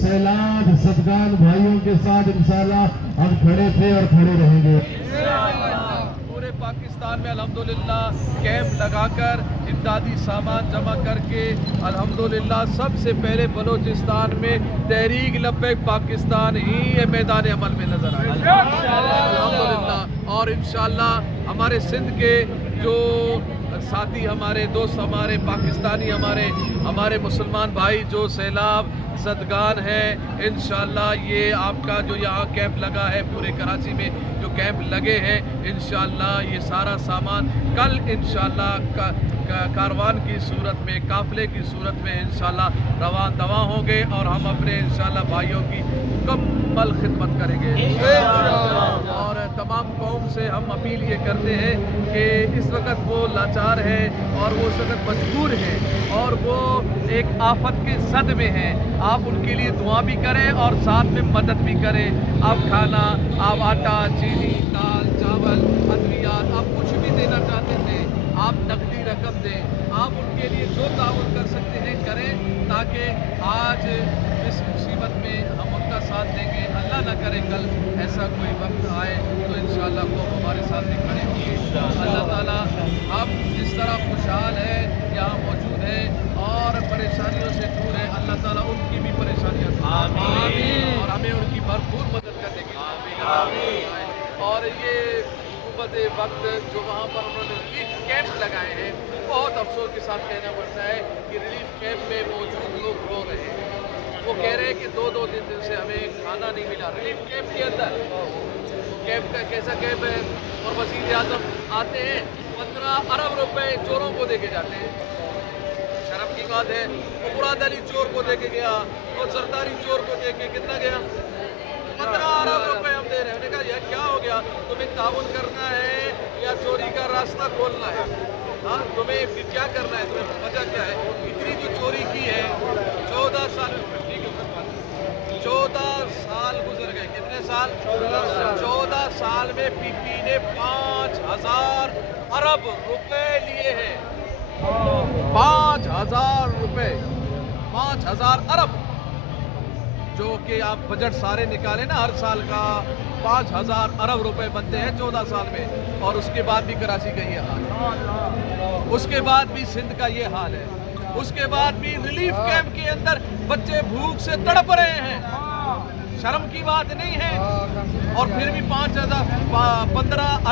सैलाब सदगान भाइयों के साथ इंशाल्लाह हम खड़े थे और खड़े रहेंगे। पूरे पाकिस्तान में अल्हम्दुलिल्लाह कैंप लगाकर इमदादी सामान जमा करके अल्हम्दुलिल्लाह सबसे पहले बलूचिस्तान में तहरीक लब्बैक पाकिस्तान ही ये मैदान अमल में नजर आएगा अल्हम्दुलिल्लाह। और इंशाल्लाह हमारे सिंध के जो साथी, हमारे दोस्त, हमारे पाकिस्तानी, हमारे मुसलमान भाई जो सैलाब सदगान है, इंशाल्लाह ये आपका जो यहाँ कैंप लगा है, पूरे कराची में जो कैंप लगे हैं, इंशाल्लाह ये सारा सामान कल इंशाल्लाह कारवान की सूरत में, काफले की सूरत में इंशाल्लाह रवान दवा होंगे और हम अपने इंशाल्लाह भाइयों की मुकम्मल खिदमत करेंगे और तमाम कौम से हम अपील ये करते हैं कि इस वक्त वो लाचार है और वो इस वक्त मजबूर है और वो एक आफत के सद में हैं। आप उनके लिए दुआ भी करें और साथ में मदद भी करें। आप खाना, आप आटा, चीनी, दाल, चावल, अद्वियात, आप कुछ भी देना चाहते थे, आप नकदी रकम दें। आप उनके लिए जो ताउन कर सकते हैं करें, ताकि आज इस मुसीबत में हम उनका साथ देंगे। अल्लाह न करे कल ऐसा कोई वक्त आए तो इंशाअल्लाह वो हमारे साथ भी खड़े होंगे। अल्लाह ताला हम जिस तरह खुशहाल है, यहाँ मौजूद है और परेशानियों से दूर है, अल्लाह ताला उनकी भी परेशानियाँ आमीन और हमें उनकी भरपूर मदद करने की आमीन। और ये वक्त जो वहाँ पर उन्होंने रिलीफ कैंप लगाए हैं, बहुत अफसोस के साथ कहना पड़ता है कि रिलीफ कैंप में मौजूद लोग रो रहे हैं। वो कह रहे हैं कि दो दिन से हमें खाना नहीं मिला। रिलीफ कैंप के अंदर कैंप का कैसा कैंप है और वज़ीर आज़म आते हैं, 15 अरब रुपए चोरों को देके जाते हैं। शर्म की बात है। वो मुराद अली चोर को देके गया और जरदारी चोर को देके कितना गया, 15 अरब रुपए हम दे रहे हैं। उन्होंने कहा यार क्या हो गया, तुम्हें ताउन करना है या चोरी का रास्ता खोलना है? हाँ, तुम्हें फिर क्या करना है, तुम्हें वजह क्या है? इतनी जो चोरी की है 14 साल, ठीक है, 14 साल गुजर गए। कितने साल? 14 साल में पीपी ने 5000 अरब रुपए लिए हैं। 5000 रुपए, 5000 अरब, जो कि आप बजट सारे निकाले ना हर साल का, 5000 अरब रुपए बनते हैं 14 साल में। और उसके बाद भी कराची का ये हाल है, उसके बाद भी सिंध का ये हाल है, उसके बाद भी रिलीफ कैंप के अंदर बच्चे भूख से तड़प रहे हैं। शर्म की बात नहीं है। और फिर भी 15